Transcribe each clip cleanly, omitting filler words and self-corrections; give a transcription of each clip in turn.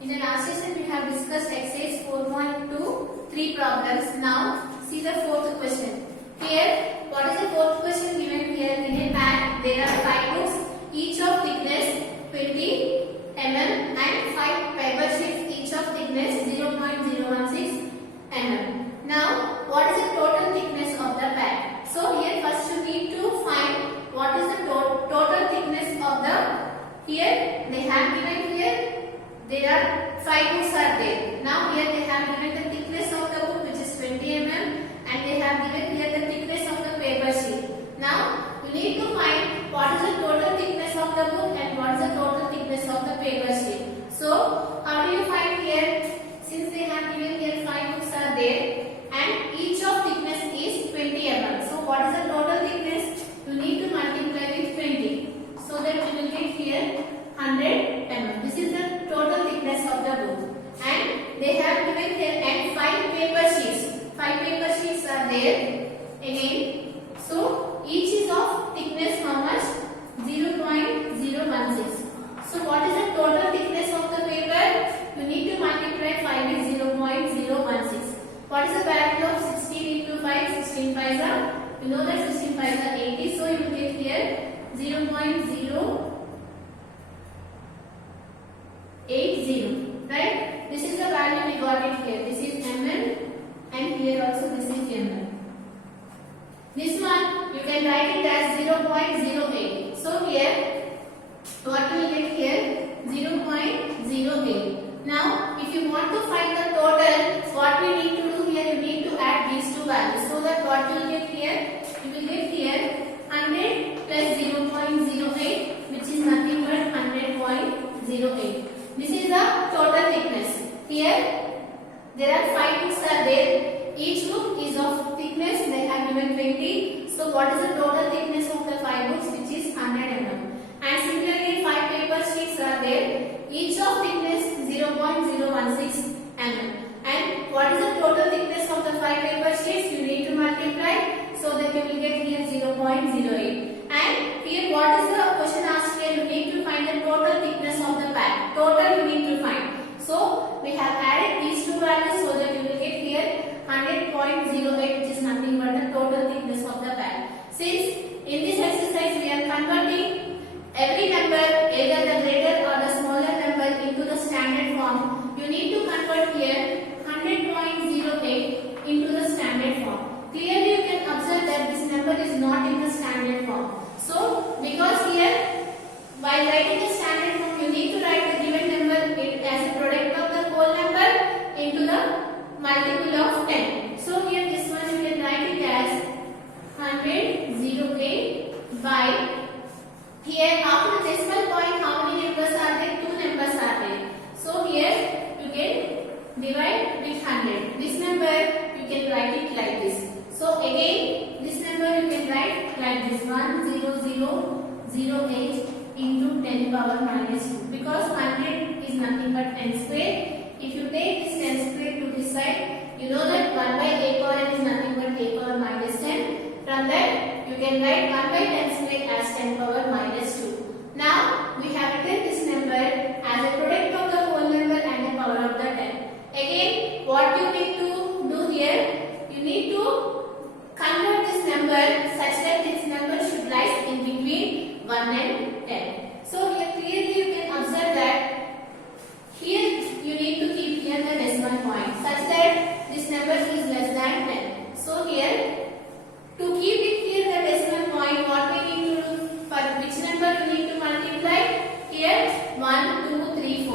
In the last session, we have discussed exercise 4.2 3 problems. Now, see the fourth question. Here, what is the fourth question given here? In a bag, there are 5 books, each of thickness 20 mm and 5 paper sheets, each of thickness 0.016 mm. Now, what is the total thickness of the bag? So, here first you need to find what is the total thickness of the, here they have given here. There are 5 books are there. Now here they have given the thickness of the book which is 20 mm and they have given here the thickness of the paper sheet. Now you need to find what is the total thickness of the book and what is the total thickness of the paper sheet. So how do you find here? Since they have given here 5 books are there and each of thickness is 20 mm. So what is the total thickness? You need to multiply with 20. So that you will get here 100 mm. This is the total thickness of the book. And they have given here and 5 paper sheets. 5 paper sheets are there again. So each is of thickness how much? 0.016. So what is the total thickness of the paper? You need to multiply 5 with 0.016. What is the value of 16 into 5? 16 5s are, you know that 16 5s are 80. So you will get here 0.080, right? This is the value we got it here. This is mm and here also this is mm. This one you can write it as 0.08. So here what we will get here 0.08. Now if you want to find the total, what we need to do here, you need to add these two values. So that what you will get here, you will get here 100 plus 0.08 which is nothing but 100.08. This is the total thickness. Here there are 5 books are there. Each book is of thickness they have given 20. So what is the total thickness of the 5 books, which is 100 mm. And similarly 5 paper sheets are there. Each of thickness 0.016 mm. And what is the total thickness of the 5 paper sheets? You need to multiply so that you will get here 0.08. And here what is the question asked here? You need to find the total thickness of the bag. Total you need to find. So we have added these two values so that you will get here 100.08 which is nothing but the total thickness of the bag. Since in this exercise we are converting every number, either the greater or the smaller number, into the standard form, you need to convert here 100.08 into the standard form. Clearly you can observe that this number is not in the standard form. So because here while writing the standard form you need to write the given number as a product of the whole number into the multiple of 10. So here this one you can write it as 100.08 by, here after the decimal point how many numbers are there? 2 numbers are there. So here you can divide with 100. This number you can write it like this. So again this number you can write like this, 10008 into 10 power minus 2, because 100 is nothing but 10 square. If you take this 10 square to this side, you know that 1 by a power n is nothing but a power minus 10. From that you can write 1 by 10 square as 10 power minus 2. Now we have written this number as a product of the whole number and the power of the 10. Again what you need to do here, you need to convert this number such that this number should lie in between 1 and 10. So here clearly you can observe that here you need to keep here the decimal point such that this number is less than 10. So here to keep it here the decimal point, what we need to do, for which number you need to multiply? Here 1, 2, 3,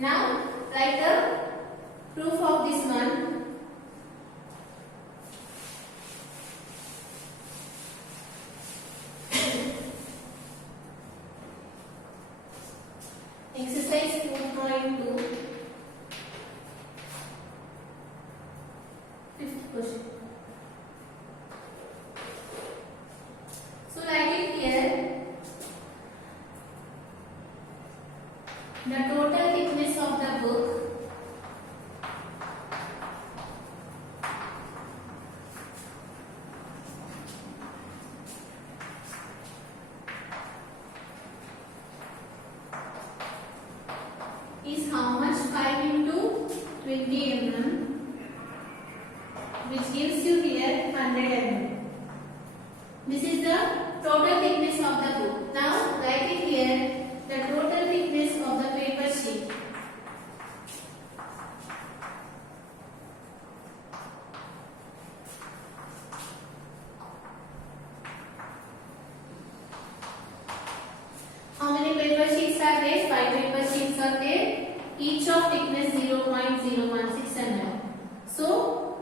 Now write the proof of this one. Exercise 4.2. Fifth question. So write it here. The total thickness of the book is how much? 5 into 20 mm, which gives you here 100 mm. This is the total thickness of the book. Now write it here, the total thickness of the paper sheet. How many paper sheets are there? 5 paper sheets are there. Each of thickness 0.016 mm. So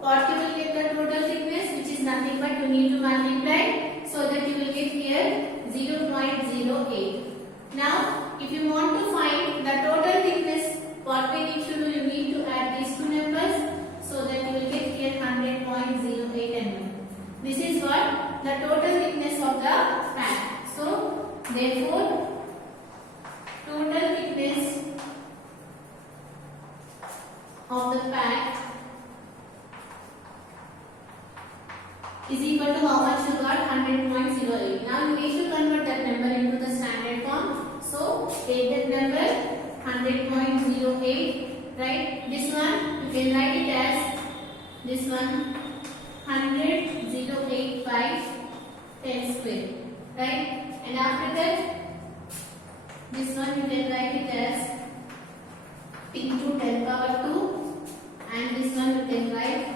what you will get the total thickness, which is nothing but you need to multiply, so that you will get here 0.08. Now if you want to find the total thickness, what we need to do, you need to add these two numbers, so that you will get here 100.08 mm. This is what the total thickness of the pack. So therefore total thickness of the pack is equal to how much you got? 100.08. Now you need to convert that number into the standard form. So take that number 100.08, right? This one you can write it as this one 100.08 by 10 square, right? And after that this one you can write it as into 10 power 2, and this one you can write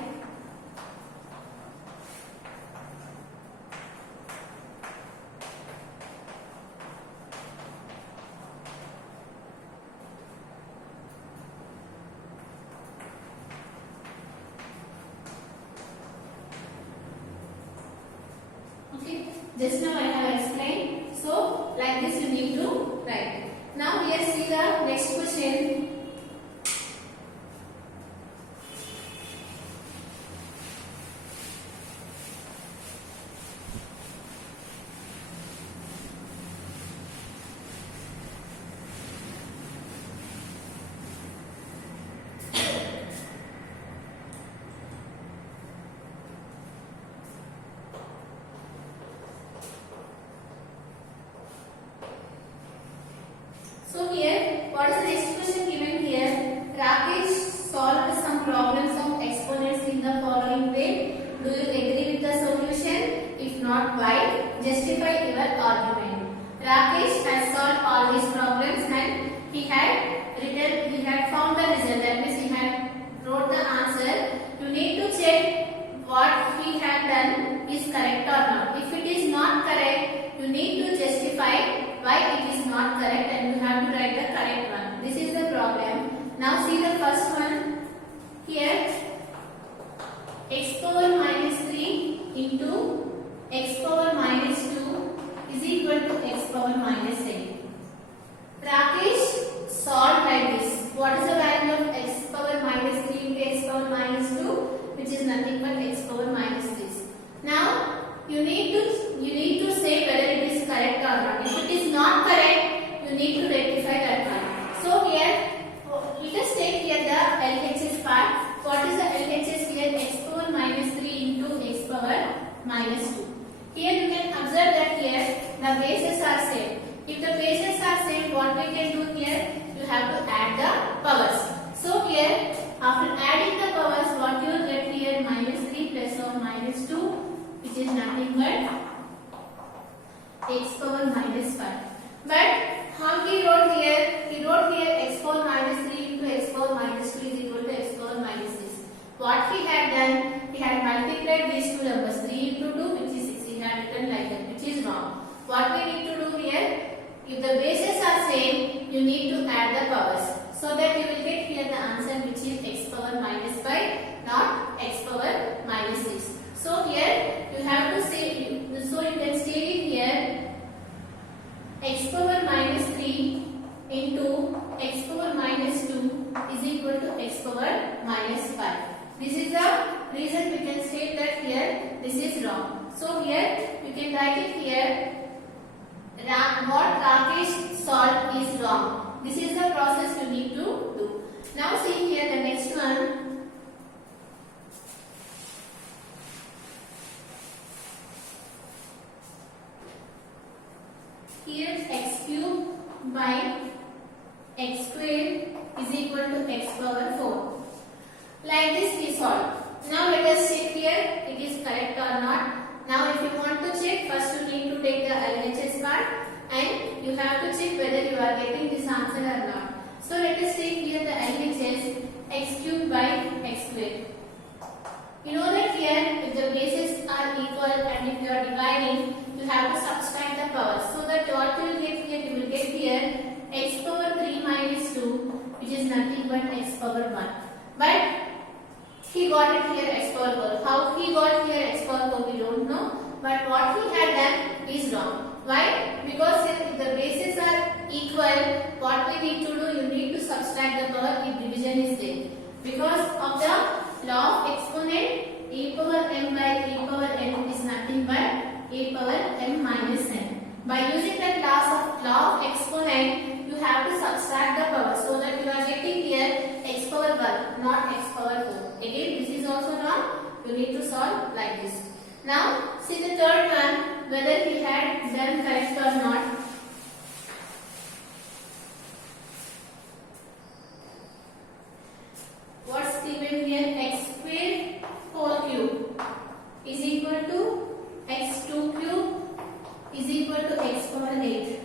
just now I have explained. So like this you need to write. Now here see the next question. So here, what is the next question given here? Rakesh solved some problems of exponents in the following way. Do you agree with the solution? If not, why? Justify your argument. Rakesh has solved all these problems and he had found the result. That means he had wrote the answer. You need to check what he had done is correct or not. If it is not correct, you need to justify why it is not correct, and you have to write the correct one. This is the problem. Now see the first one here. X power minus 3 into x power minus 2 is equal to x power minus 8. Rakesh solved like this. What is the value of x power minus 3 into x power minus 2? Which is nothing but x power minus 6. Now you need to say whether it is correct or not. If it is not correct, you need to rectify that one. So here, let us take here the LHS part. What is the LHS here? X power minus 3 into x power minus 2. Here you can observe that here the bases are same. If the bases are same, what we can do here? You have to add the powers. So here, after adding the powers, what you will get here? Minus 3 plus or minus 2, which is nothing but x power minus 5. But how he wrote here? He wrote here x power minus 3 into x power minus 2 is equal to x power minus 6. What he had done? He had multiplied these two numbers. 3 into 2, which is 6. He had written like that, which is wrong. What we need to do here? If the bases are same, you need to add the powers, so that you will which is x power minus 5, not x power minus 6. So here you have to say, so you can state it here, x power minus 3 into x power minus 2 is equal to x power minus 5. This is the reason we can state that here this is wrong. So here you can write it here, what Rakesh solved is wrong. This is the process you need to do. Now see here the next one. Here x cube by x square is equal to x power 4. Like this we solve. Now let us check here it is correct or not. Now if you want to check, first you need to take the LHS part and you have to check whether you are getting this answer or not. So let us take here the LHS, x cube by x square. You know that here if the bases are equal and if you are dividing, you have to subtract the powers. So that what you will get here, you will get here x power 3 minus 2, which is nothing but x power 1. But he got it here x power 4. How he got here x power 4 we don't know. But what he had done is wrong. Why? Because if the bases are equal, what we need to do, you need to subtract the power if division is there. Because of the law of exponent, e power m by e power n is nothing but e power m minus n. By using that law of exponent, you have to subtract the power so that you are getting here x power 1, not x power 4. Again, this is also wrong. You need to solve like this. Now, see the third one, whether he had done correct or not. What's given here? X square whole cube is equal to x2 cube is equal to x power 8.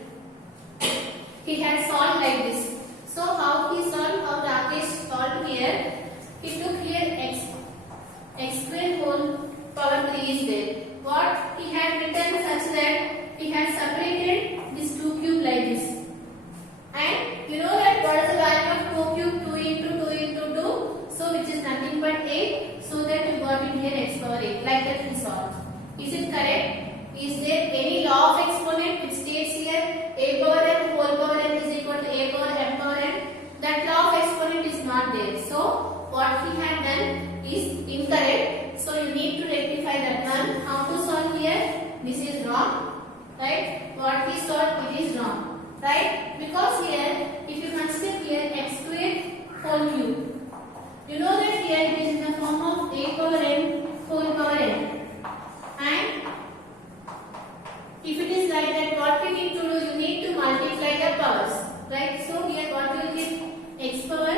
He had solved like this. So how he solved? How Rakesh solved here? He took here x square whole power 3 is there. What he had written such that he had separated this 2 cube like this. And you know that what is the value of 2 cube? 2 into 2 into 2. So which is nothing but 8. So that you got it here x power 8. Like that we solved. Is it correct? Is there any law of exponent which states here a power m whole power n is equal to a power m power n? That law of exponent is not there. So what he had done is incorrect. So you need to rectify that one. How to solve here? This is wrong. Right? What he solved, it is wrong. Right? Because here, if you consider here x square whole cube, you know that here it is in the form of a power n whole power n. And if it is like that, what we need to do, you need to multiply the powers. Right? So here what you will get? X power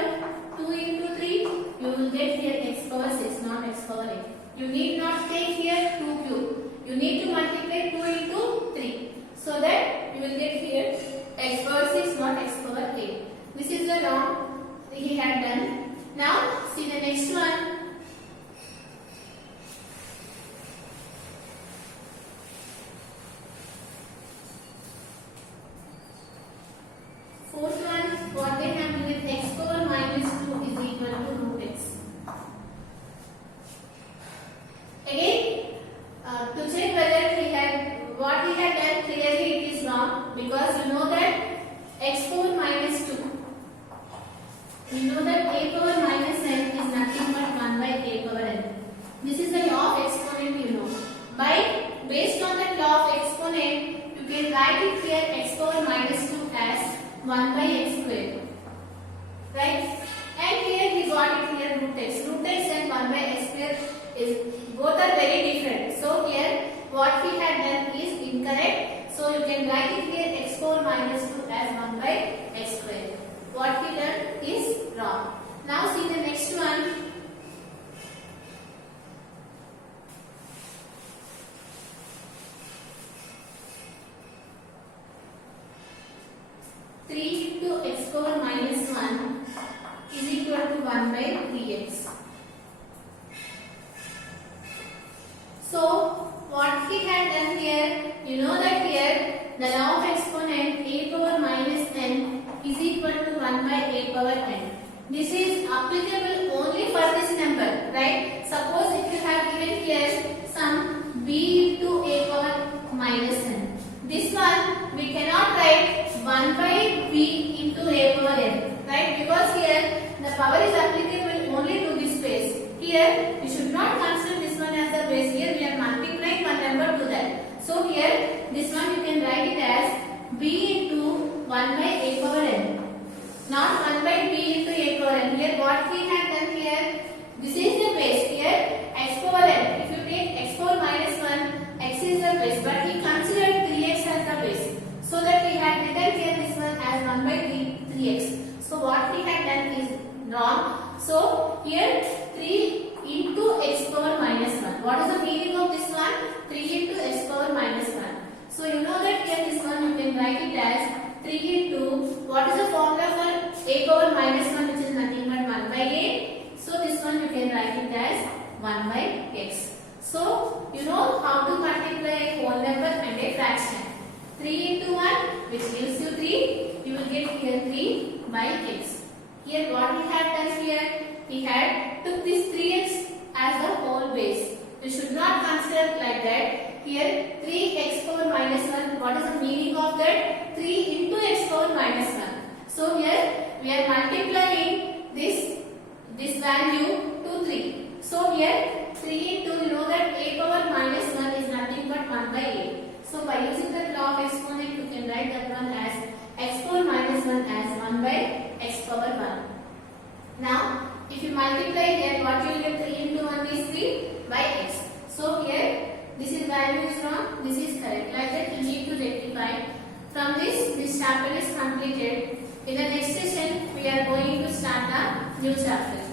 2 into 3, you will get here x power 6, not x power 8. You need not take here 2 cube. You need to multiply 2 into 3. So that you will get here x power 6, not x power 8. This is the wrong he had done. Now see the next one. Fourth one, what they have given x power minus 2 is equal to root x. Again, to check whether he had, what he had done, clearly it is wrong because you know that x power minus 2. You know that a power minus n is nothing but 1 by a power n. This is the law of exponent you know. Based on that law of exponent, you can write it here x power minus 2 as 1 by x square. Right? And here he got it here root x. Root x and 1 by x square is both are very different. So here what he had done is incorrect. So you can write it here x power minus 2 as 1 by x square. What he done is wrong. Now see the next one. Into x power minus 1 is equal to 1 by 3x. So what he had done here, you know that here the law of exponent a power minus n is equal to 1 by a power n. This is applicable only for this number, right? Suppose if you have given here some b to a power minus n. This one we cannot write 1 by b into a power n, right? Because here the power is applicable only to this base. Here we should not consider this one as the base. Here we are multiplying one number to that. So here this one you can write it as b into 1 by a power n. Not 1 by b into a power n. Here what we have done here, this is the base. Here x power n. If you take x power minus 1, x is the base. But we considered 3x as the base. So that we had written here this one as 1 by 3x. So what we had done is wrong. So here 3 into x power minus 1. What is the meaning of this one? 3 into x power minus 1. So you know that here this one you can write it as 3 into, what is the formula for a power minus 1, which is nothing but 1 by a. So this one you can write it as 1 by x. So you know how to multiply a whole number and a fraction. 3 into 1, which gives you 3. You will get here 3 by x. Here what we had done here, we had took this 3x as the whole base. You should not consider like that. Here 3x power minus 1, what is the meaning of that? 3 into x power minus 1. So here we are multiplying this value to 3. So here 3 into, you know that a power minus 1 is nothing but 1 by a. So by using the law of exponent, you can write that one as x power minus 1 as 1 by x power 1. Now if you multiply here, what you will get? 3 into 1 is 3 by x. So here this is value is wrong, this is correct. Like that you need to rectify. From this chapter is completed. In the next session we are going to start the new chapter.